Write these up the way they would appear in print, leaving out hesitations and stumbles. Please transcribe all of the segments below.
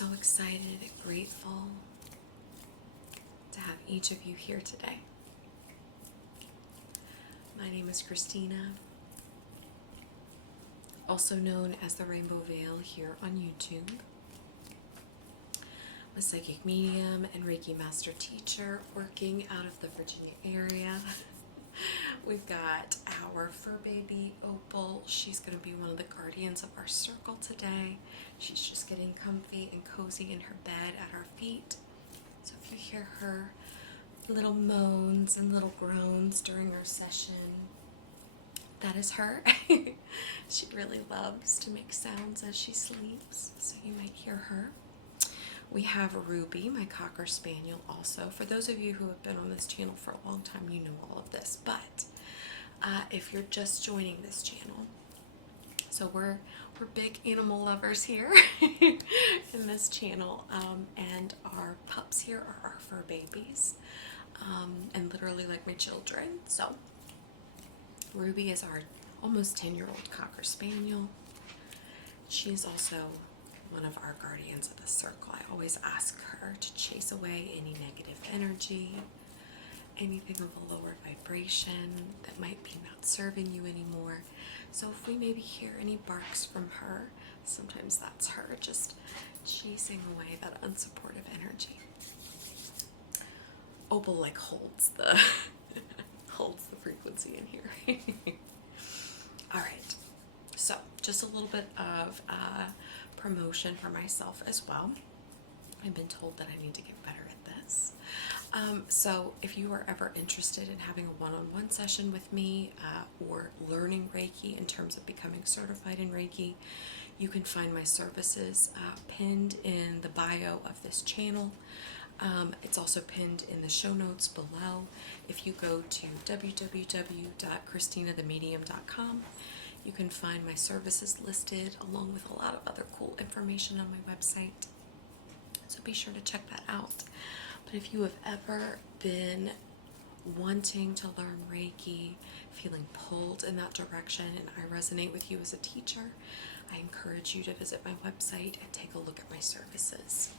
so excited and grateful to have each of you here today. My name is Christina, also known as the Rainbow Veil here on YouTube. I'm a psychic medium and Reiki master teacher working out of the Virginia area. We've got our fur baby, Opal. She's going to be one of the guardians of our circle today. She's just getting comfy and cozy in her bed at our feet. So if you hear her little moans and little groans during our session, that is her. She really loves to make sounds as she sleeps, so you might hear her. We have Ruby, my Cocker Spaniel, also. For those of you who have been on this channel for a long time, you know all of this. But if you're just joining this channel, so we're big animal lovers here in this channel, and our pups here are our fur babies, and literally like my children. So Ruby is our almost 10-year-old Cocker Spaniel. She's also one of our guardians of the circle. I always ask her to chase away any negative energy, anything of a lower vibration that might be not serving you anymore. So if we maybe hear any barks from her, sometimes that's her just chasing away that unsupportive energy. Opal like holds the holds the frequency in here. All right, so just a little bit of promotion for myself as well. I've been told that I need to get better at this. So if you are ever interested in having a one-on-one session with me or learning Reiki in terms of becoming certified in Reiki, you can find my services pinned in the bio of this channel. It's also pinned in the show notes below. If you go to www.christinathemedium.com, you can find my services listed along with a lot of other cool information on my website. So be sure to check that out. But if you have ever been wanting to learn Reiki, feeling pulled in that direction, and I resonate with you as a teacher, I encourage you to visit my website and take a look at my services.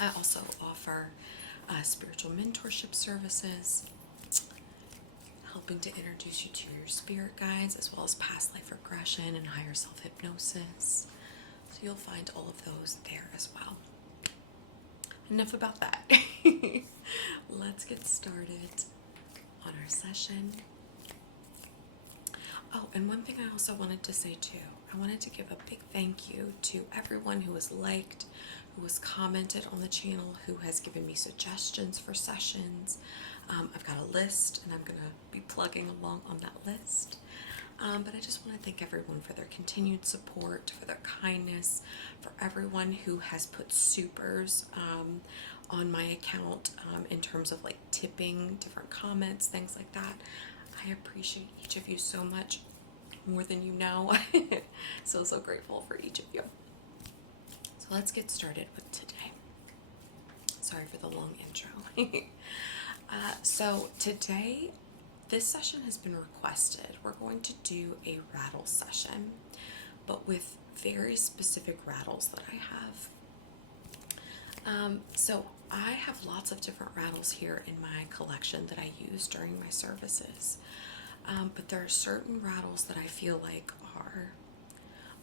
I also offer spiritual mentorship services, helping to introduce you to your spirit guides, as well as past life regression and higher self-hypnosis. So you'll find all of those there as well. Enough about that. Let's get started on our session. Oh, and one thing I also wanted to say too, I wanted to give a big thank you to everyone who has liked, who has commented on the channel, who has given me suggestions for sessions. I've got a list, and I'm going to be plugging along on that list. But I just want to thank everyone for their continued support, for their kindness, for everyone who has put supers on my account in terms of like tipping, different comments, things like that. I appreciate each of you so much, more than you know. So grateful for each of you. So let's get started with today. Sorry for the long intro. So today, this session has been requested. We're going to do a rattle session, but with very specific rattles that I have. So I have lots of different rattles here in my collection that I use during my services. But there are certain rattles that I feel like are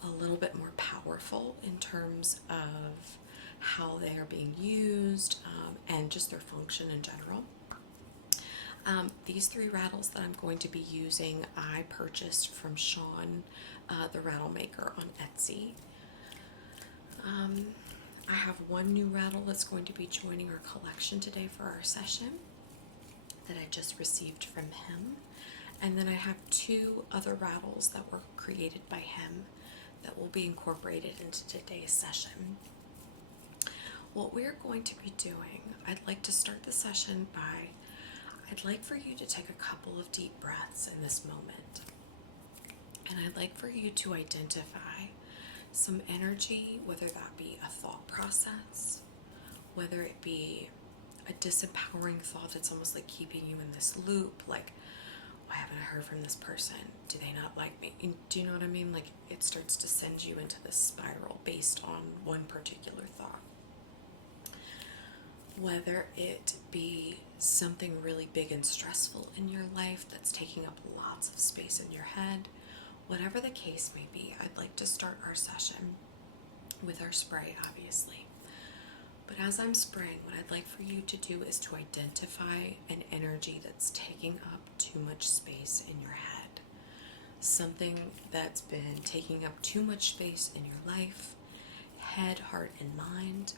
a little bit more powerful in terms of how they are being used and just their function in general. These three rattles that I'm going to be using, I purchased from Sean, the Rattle Maker, on Etsy. I have one new rattle that's going to be joining our collection today for our session that I just received from him. And then I have two other rattles that were created by him that will be incorporated into today's session. What we're going to be doing, I'd like to start the session by, I'd like for you to take a couple of deep breaths in this moment. And I'd like for you to identify some energy, whether that be a thought process, whether it be a disempowering thought that's almost like keeping you in this loop, like, I haven't heard from this person. Do they not like me? Do you know what I mean? Like, it starts to send you into this spiral based on one particular thought. Whether it be something really big and stressful in your life that's taking up lots of space in your head, whatever the case may be, I'd like to start our session with our spray, obviously. But as I'm spraying, what I'd like for you to do is to identify an energy that's taking up too much space in your head. Something that's been taking up too much space in your life, head, heart, and mind.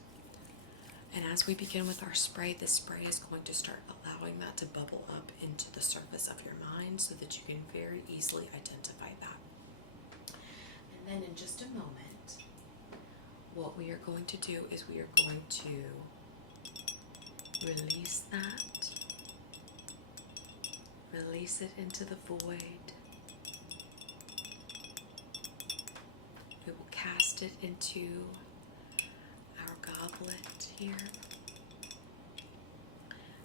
And as we begin with our spray, this spray is going to start allowing that to bubble up into the surface of your mind so that you can very easily identify that. And then in just a moment, what we are going to do is we are going to release that, release it into the void. We will cast it into our goblet here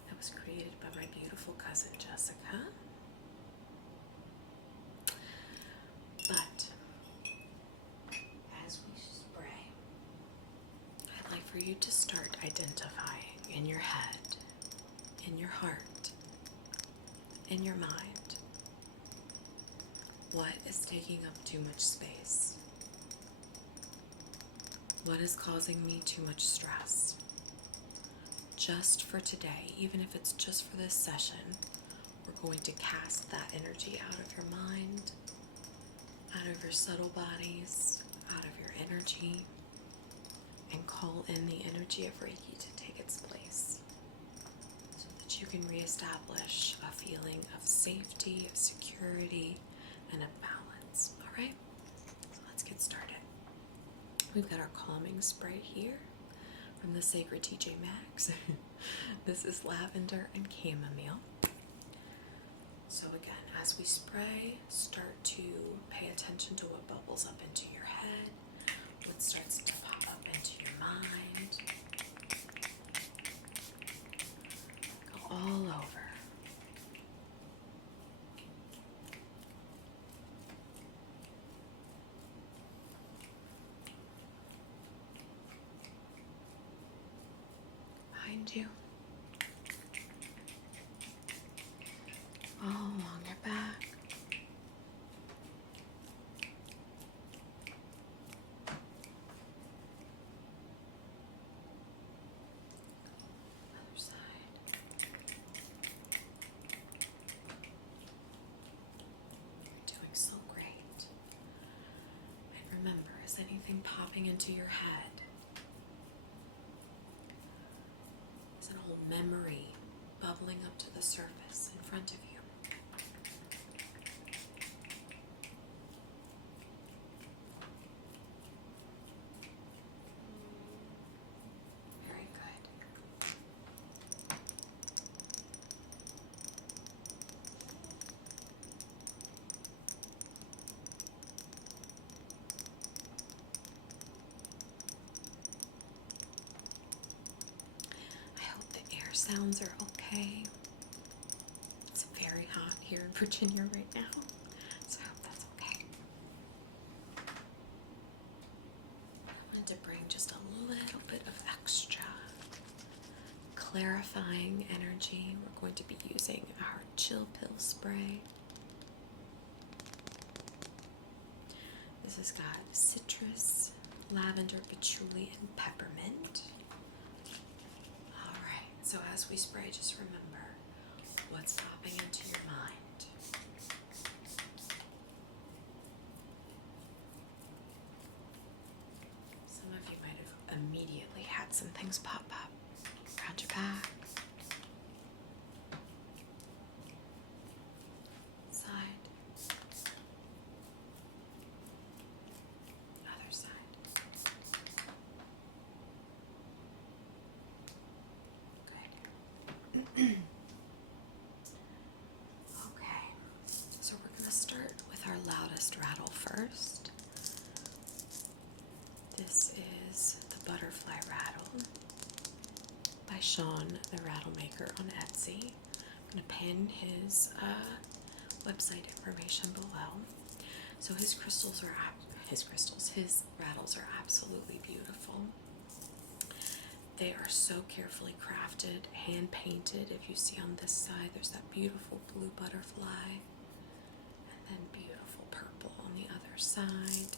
that was created by my beautiful cousin Jessica. But as we spray, I'd like for you to start identifying in your head, in your heart, in your mind, what is taking up too much space. What is causing me too much stress? Just for today, even if it's just for this session, we're going to cast that energy out of your mind, out of your subtle bodies, out of your energy, and call in the energy of Reiki to take its place so that you can reestablish a feeling of safety, of security, and of balance. All right? So let's get started. We've got our calming spray here from the Sacred TJ Maxx. This is lavender and chamomile. So again, as we spray, start to pay attention to what bubbles up into your head, what starts to pop up into your mind. Go all over. Behind you, all along your back, other side. You're doing so great. And remember, is anything popping into your head? Memory bubbling up to the surface in front of you. Very good. Sounds are okay. It's very hot here in Virginia right now, so I hope that's okay. I wanted to bring just a little bit of extra clarifying energy. We're going to be using our chill pill spray. This has got citrus, lavender, patchouli, and peppermint. So as we spray, just remember what's popping into your mind. Some of you might have immediately had some things pop up around your back, side, other side. Okay, so we're going to start with our loudest rattle first. This is the Butterfly Rattle by Sean, the Rattle Maker on Etsy. I'm going to pin his website information below. So his rattles are absolutely beautiful. They are so carefully crafted, hand painted. If you see on this side, there's that beautiful blue butterfly, and then beautiful purple on the other side,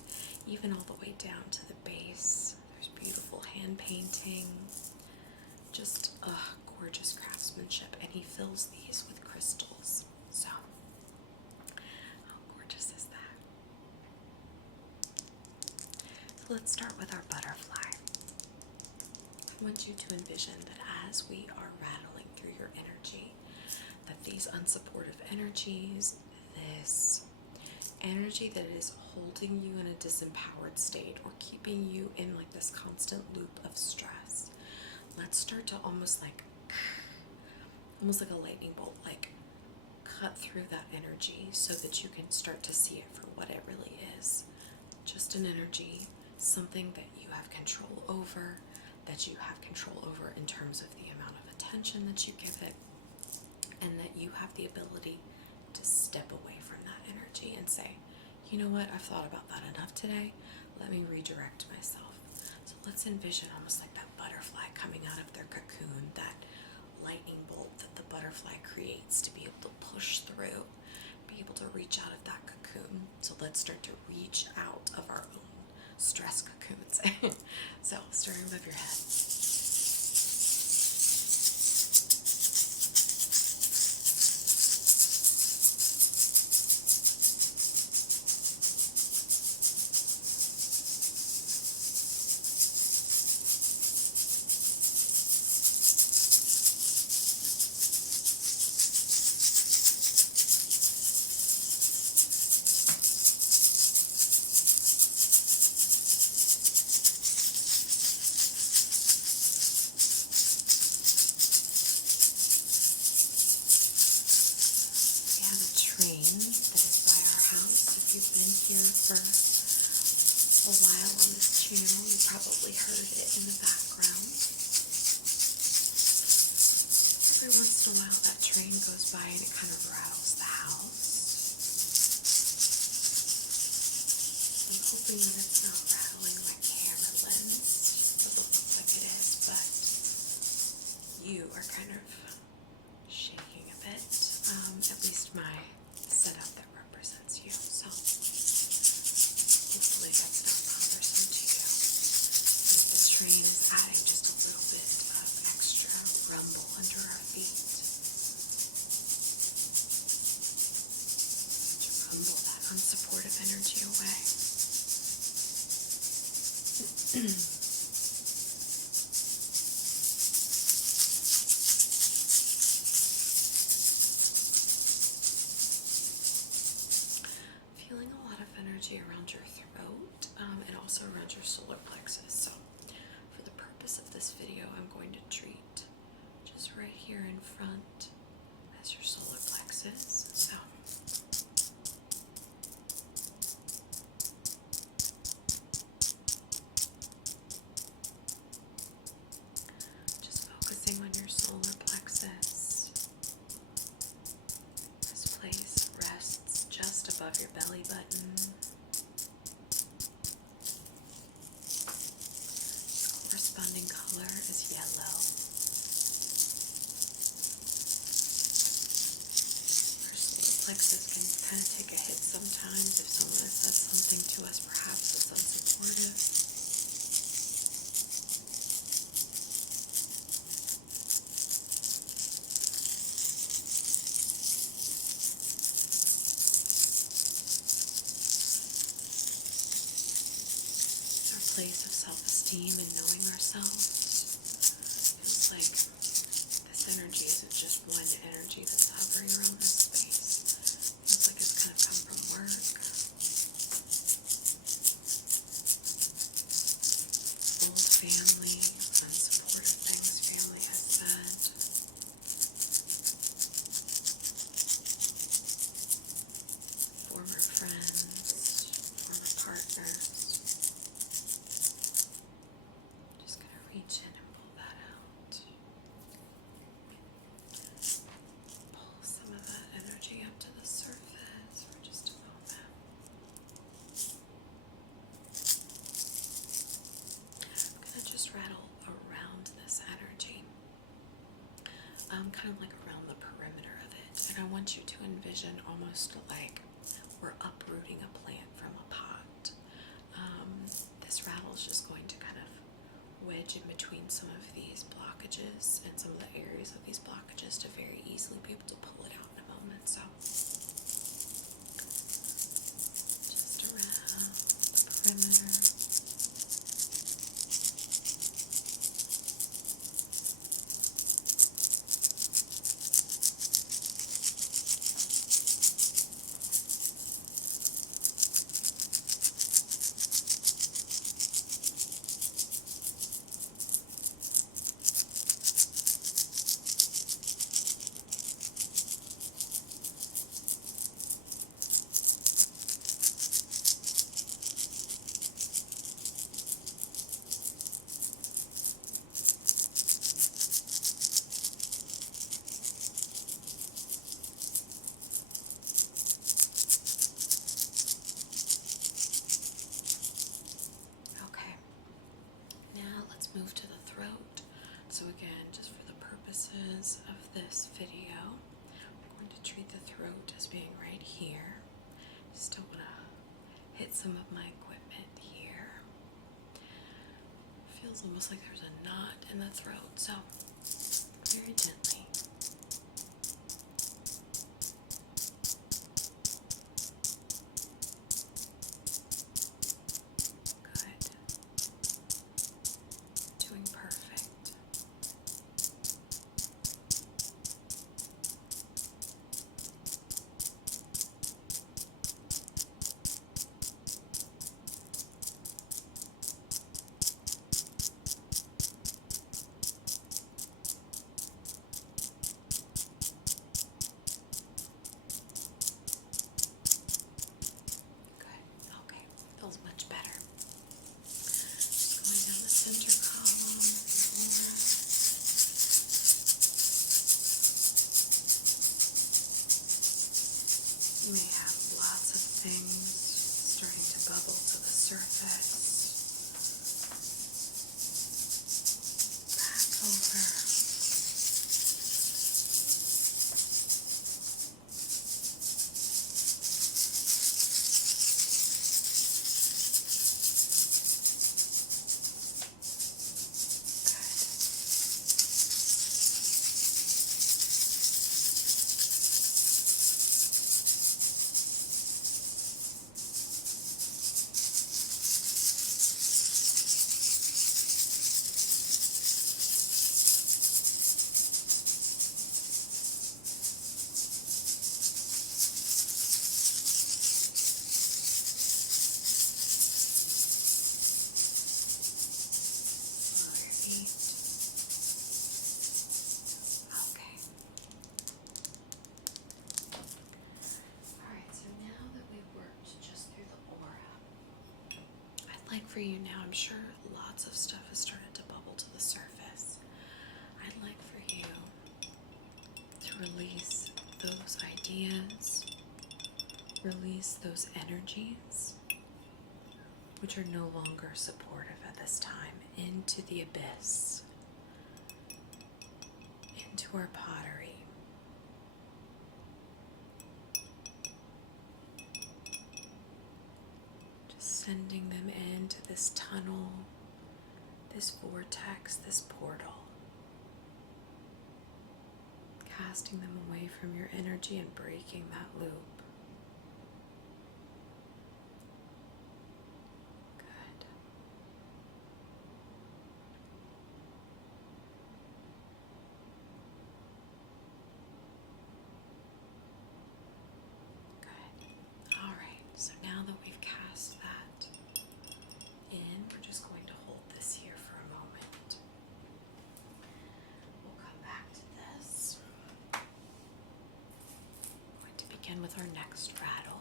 even all the way down to the base. There's beautiful hand painting, just gorgeous craftsmanship, and he fills these with crystals. So, how gorgeous is that? So let's start with our butterfly. I want you to envision that as we are rattling through your energy, that these unsupportive energies, this energy that is holding you in a disempowered state or keeping you in like this constant loop of stress, let's start to almost like a lightning bolt, like cut through that energy so that you can start to see it for what it really is. Just an energy, something that you have control over, in terms of the amount of attention that you give it, and that you have the ability to step away from that energy and say, you know what, I've thought about that enough today, let me redirect myself. So let's envision almost like that butterfly coming out of their cocoon, that lightning bolt that the butterfly creates to be able to push through, be able to reach out of that cocoon. So let's start to reach out of our own stress cocoons. So starting above your head. For a while on this channel, you probably heard it in the background. Every once in a while that train goes by and it kind of rattles the house. I'm hoping that it's not rattling my camera lens. It doesn't look like it is, but you are kind of shaking a bit. At least my setup that represents you. So hopefully that's not bothersome to you. The train is adding just a little bit of extra rumble under our feet to rumble that unsupportive energy away. Feeling a lot of energy around your throat and also around your solar plexus. So for the purpose of this video, I'm going to treat just right here in front as your solar plexus. So just focusing on your solar plexus. This place rests just above your belly button. Its corresponding color is yellow. Our solar plexus can kind of take a hit sometimes if someone has said something to us perhaps that's unsupportive. Place of self-esteem and knowing ourselves. Feels like this energy isn't just one energy that's hovering around this space. Feels like it's kind of come from work, old family, unsupportive things family has said. Former friends, former partners. Reach in and pull that out. Pull some of that rattle around this energy, kind of like around the perimeter of it. And I want you to envision almost like we're uprooting a plant from a pot. This rattle is just going to kind of wedge in between some of these blockages and some of the areas of these blockages to very easily be able to pull it out in a moment. So just around the perimeter. Move to the throat. So again, just for the purposes of this video, we're going to treat the throat as being right here. Still want to hit some of my equipment here. Feels almost like there's a knot in the throat, so very gently. Much better. Just going down the center column. You may have lots of things starting to bubble to the surface. Back over. For you now, I'm sure lots of stuff has started to bubble to the surface. I'd like for you to release those ideas, release those energies, which are no longer supportive at this time, into the abyss, into our pottery. Sending them into this tunnel, this vortex, this portal. Casting them away from your energy and breaking that loop. Good. Good. All right, so now that we've cast that in, we're just going to hold this here for a moment. We'll come back to this. We're going to begin with our next rattle.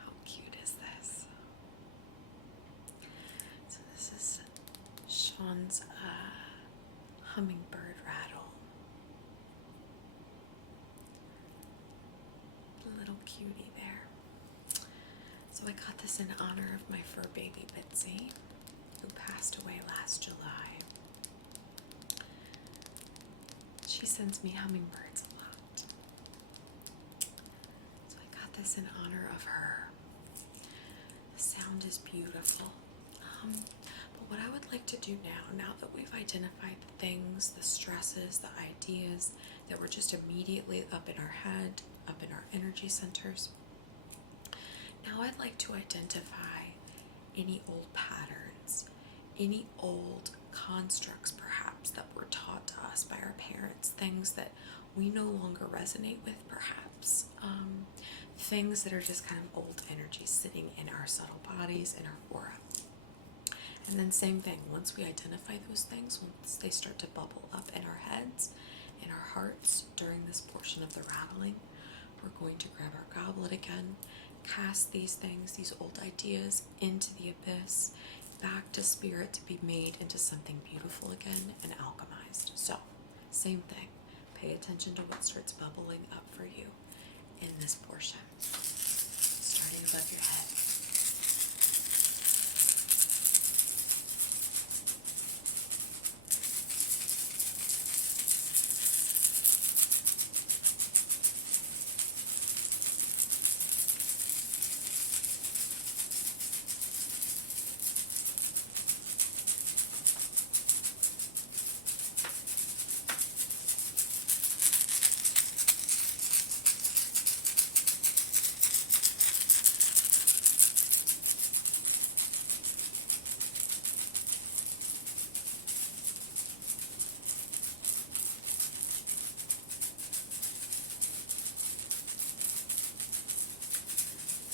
How cute is this? So this is Sean's hummingbird rattle. Little cutie there. So I got this in honor of my fur baby Bitsy, who passed away last last July. She sends me hummingbirds a lot. So I got this in honor of her. The sound is beautiful. But what I would like to do now that we've identified the things, the stresses, the ideas that were just immediately up in our head, up in our energy centers, now I'd like to identify any old patterns, any old constructs perhaps that were taught to us by our parents, things that we no longer resonate with perhaps, things that are just kind of old energy sitting in our subtle bodies, in our aura. And then same thing, once we identify those things, once they start to bubble up in our heads, in our hearts during this portion of the rattling, we're going to grab our goblet again, cast these things, these old ideas into the abyss, back to spirit to be made into something beautiful again and alchemized. So, same thing. Pay attention to what starts bubbling up for you in this portion, starting above your head.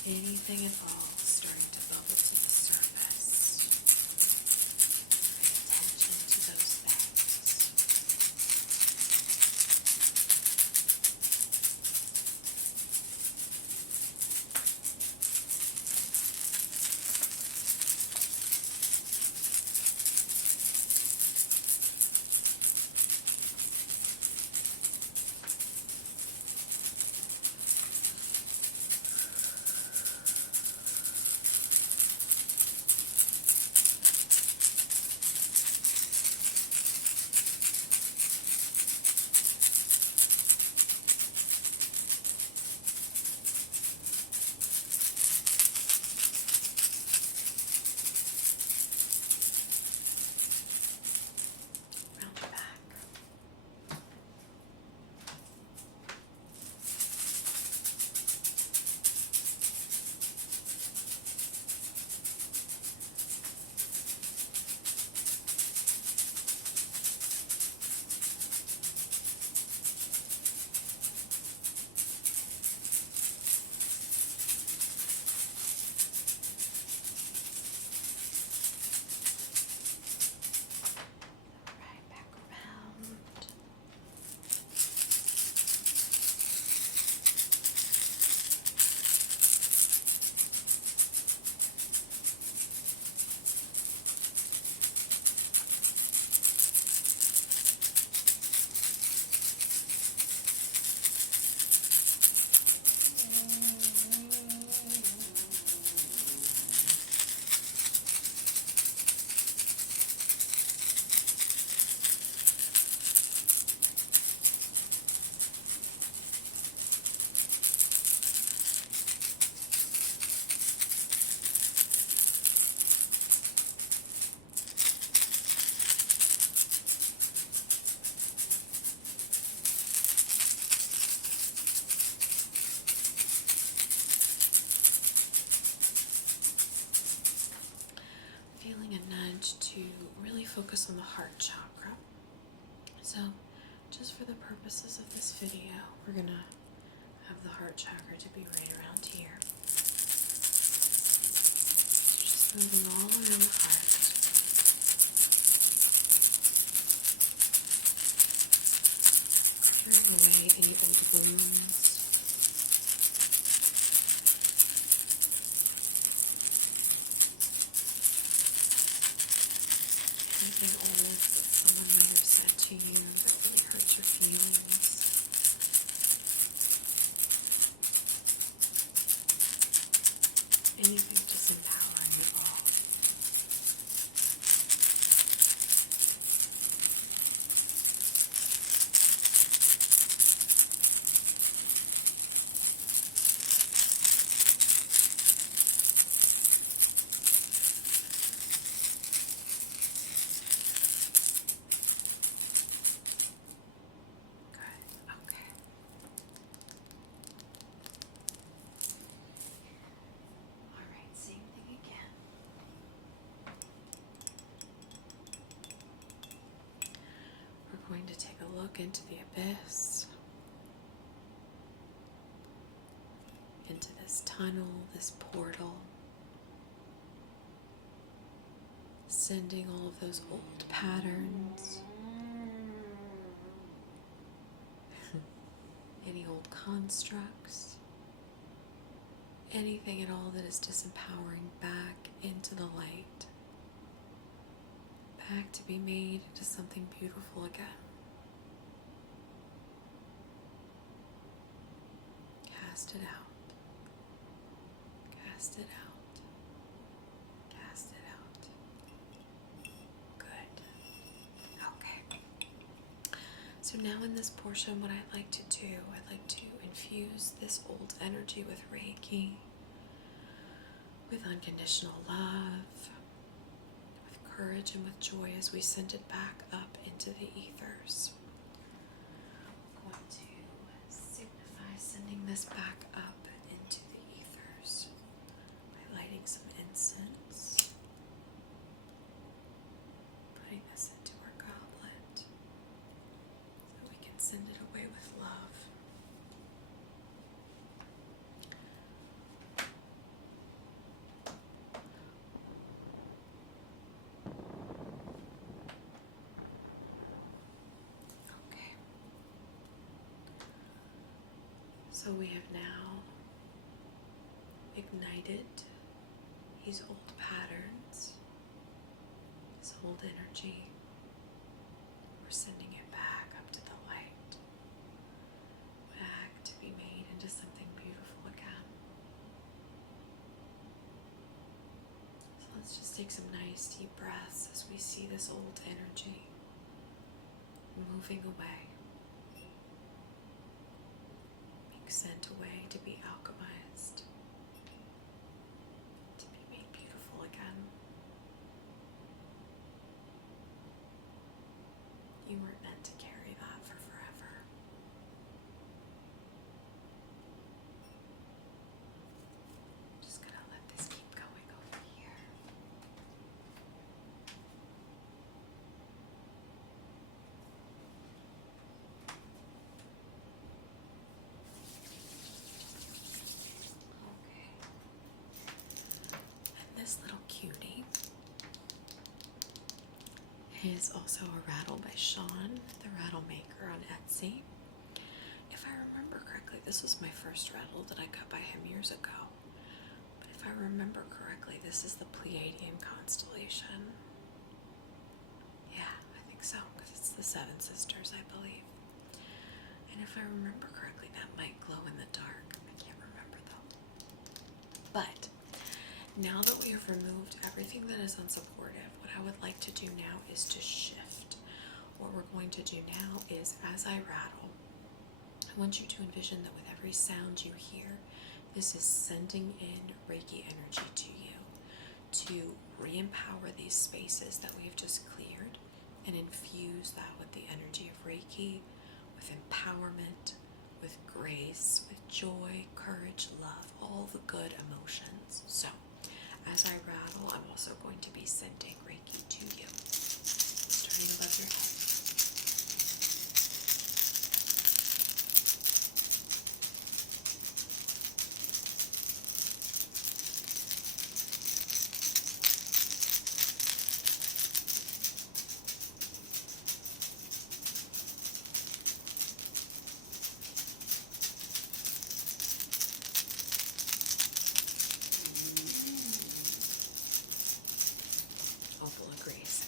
Anything at all starting to bubble to the surface. Attention to those things. To really focus on the heart chakra. So, just for the purposes of this video, we're going to have the heart chakra to be right around here. Just moving all around the heart. Clearing away any old wounds. Anything old that someone might have said to you that really hurts your feelings. Anything disempowering at all. look into the abyss, into this tunnel, this portal, sending all of those old patterns, any old constructs, anything at all that is disempowering back into the light, back to be made into something beautiful again. Cast it out. Cast it out. Cast it out. Good. Okay. So now in this portion, what I'd like to do, I'd like to infuse this old energy with Reiki, with unconditional love, with courage and with joy as we send it back up into the ethers. I'm going to signify sending this back up into the ethers by lighting some incense, putting this into our goblet so we can send it away with love. So we have now ignited these old patterns, this old energy. We're sending it back up to the light, back to be made into something beautiful again. So let's just take some nice deep breaths as we see this old energy moving away. Sent away to be alchemized, to be made beautiful again. You weren't meant to carry that for forever. Just gonna let this keep going over here. This little cutie is also a rattle by Sean, the Rattle Maker on Etsy. If I remember correctly, this was my first rattle that I got by him years ago. But if I remember correctly, this is the Pleiadian constellation. Yeah, I think so, because it's the Seven Sisters, I believe. And if I remember correctly, that might glow in the dark. I can't remember though. But now that we have removed everything that is unsupportive, what I would like to do now is to shift. What we're going to do now is, as I rattle, I want you to envision that with every sound you hear, this is sending in Reiki energy to you to re-empower these spaces that we've just cleared and infuse that with the energy of Reiki, with empowerment, with grace, with joy, courage, love, all the good emotions. So, as I rattle, I'm also going to be sending Reiki to you, starting above your head. Opal agrees.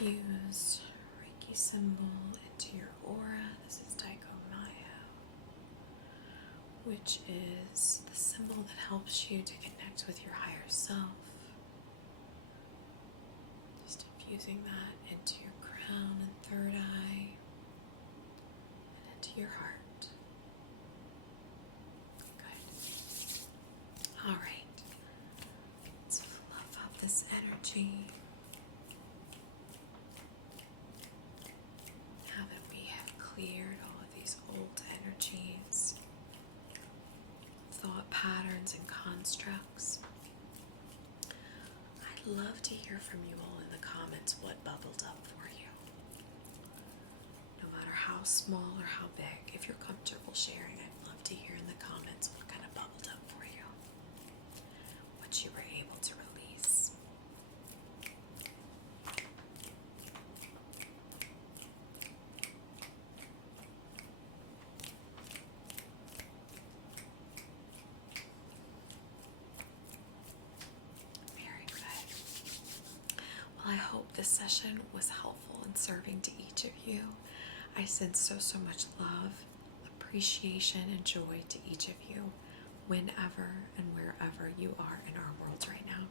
infuse Reiki symbol into your aura. This is Maya, which is the symbol that helps you to connect with your higher self. Just infusing that into your crown and third eye and into your heart. Good. All right. Let's fluff up this energy. Now that we have cleared all of these old energies, thought patterns and constructs, I'd love to hear from you all in the comments what bubbled up for you. No matter how small or how big, if you're comfortable sharing, I'd love to hear in the comments what kind of bubbled up for you, what you were able to release. Very good. Well, I hope this session was helpful in serving to each of you. I sense so much love, appreciation, and joy to each of you whenever and wherever you are in our world right now.